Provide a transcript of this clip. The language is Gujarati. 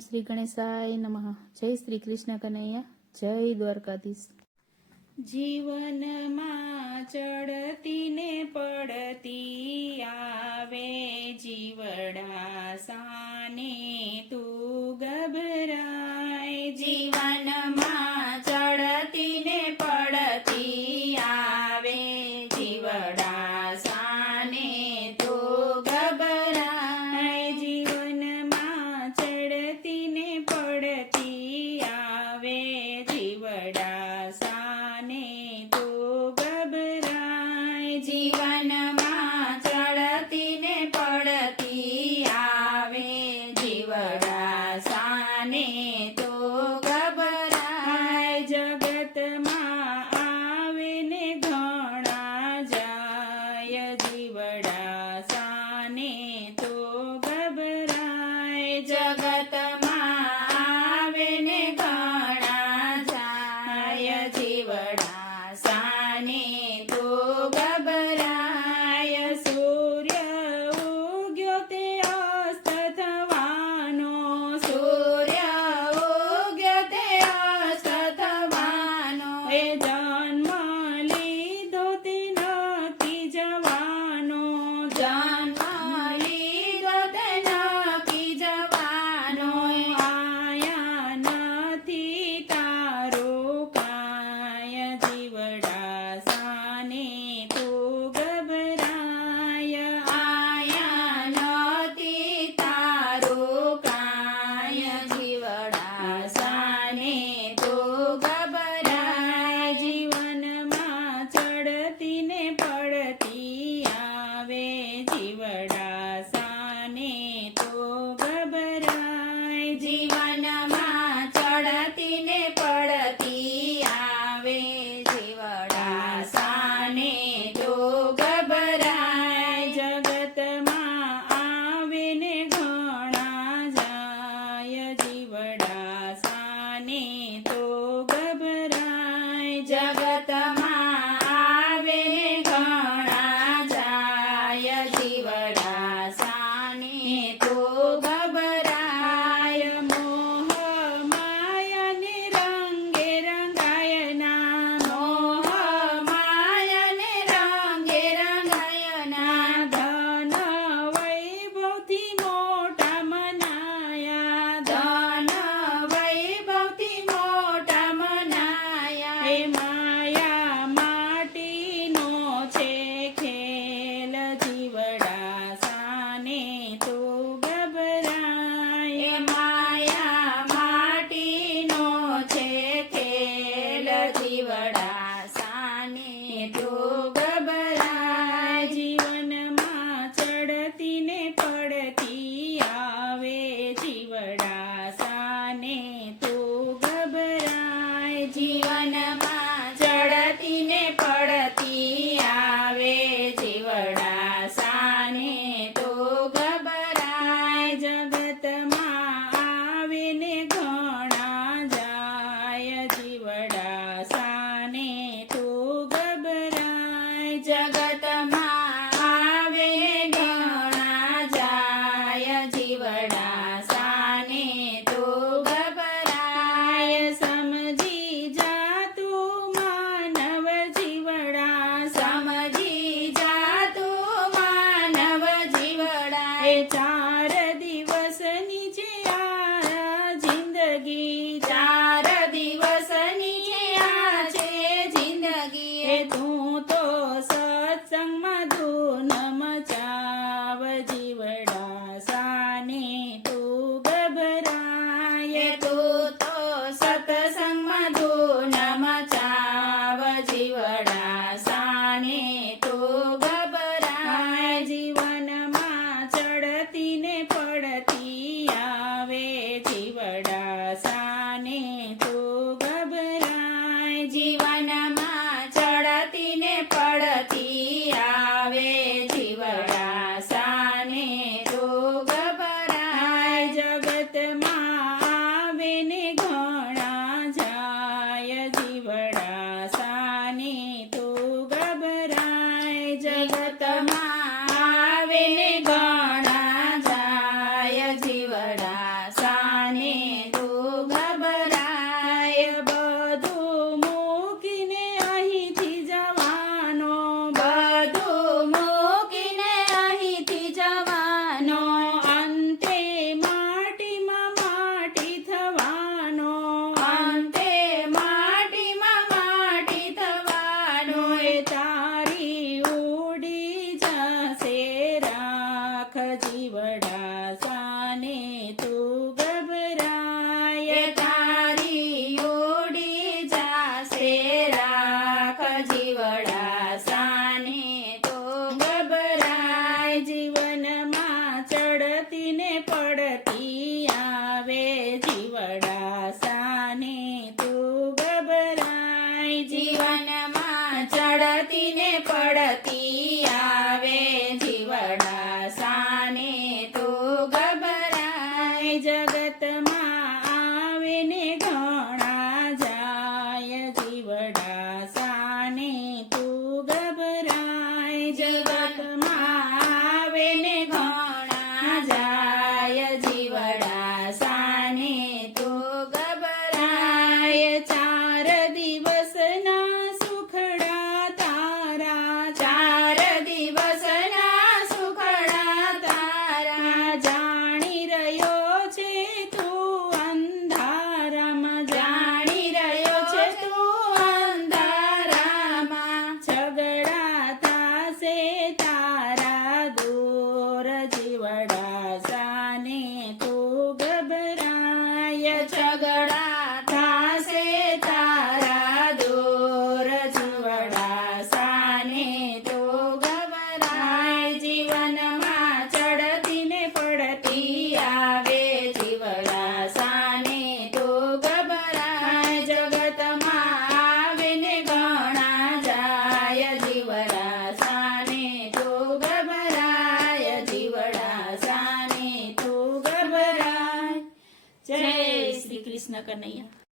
શ્રી ગણેશાય નમઃ. જય શ્રી કૃષ્ણ કનૈયા, જય દ્વારકાધીશ. જીવનમાં ચડતી ને પડતી આવે જીવડા સાને તું ગભરાય. જીવનમાં ચડતી ને પડતી આવે જીવડા સાને તું ગભરાય. જીવનમાં ચડતી ને પડતી આવે જીવડા સાને તું ગભરાય. જીવનમાં ચડતી ને પડતી આવે જીવડા સાને તું ગભરાય. જગતમાં આવે ને ઘણા જાય જીવડા સાને તું ગભરાય. જગતમાં આવે ને ઘણા જાય જીવડા સાને તું ગભરાય. સૂર્ય ઉગ્યો તે અસ્ત થવાનો, સૂર્ય ઉગ્યો તે અસ્ત થવાનો. એ જન્મ લીધો તે નક્કી જવાનો, જન્મ લીધો તે નક્કી જવાનો. આયા નથી તારું કાય જીવડા સાને તું ગભરાય. આયા નથી તારું કાય જીવડા સાને તું ગભરાય. જીવનમાં ચડતી ને પડતી આવે જીવડા સાને તું ગભરાય. જીવનમાં ચડતી ને પડતી આવે જીવડા સાને તું ગભરાય. જગતમાં આવે ને ઘણા જાય જીવડા સાને તું ગભરાય. જગતમાં આવે ને ઘણા જાય જીવડા સાને તું ગભરાય. મોહ માયાને રંગે રંગાયના, મોહ માયાને રંગે રંગાયના. ધન વૈભવથી મોટા મનાયા, ધન વૈભવથી મોટા મનાયા. એ માયા જીવડા સાને તો ગભરાય. જીવનમાં ચડતી ને પડતી આવે જીવડા સાને તું ગભરાય. જીવનમાં ચડતી ને પડતી આવે જીવડા સાને તો ગભરાય. જગતમાં આવે ને ઘણા જાય જીવડા સાને તું ગભરાય. જીવનમાં આવે ને ઘણા જાય જીવડા સાને તો ગભરાય. ચાર દિવસના સુખડા તારા 4 દિવસના સુખડા તારા જાણી રહ્યો છે તું અંધારામાં જાણી રહ્યો છે તું અંધારામાં. ઝઘડા થાશે તારા દૂર જીવડા સાને તું ગભરાય. ઝઘડા થાશે તારા દૂર જીવડા સાને તો ગભરાય. જીવનમાં ચડતી ને પડતી આવે જીવડા સાને તો ગભરાય. જગતમાં આવે ને ઘણા જાય જીવડા સાને તો ગભરાય. જીવડા સાને તો ગભરાય. જય શ્રી કૃષ્ણ કનૈયા.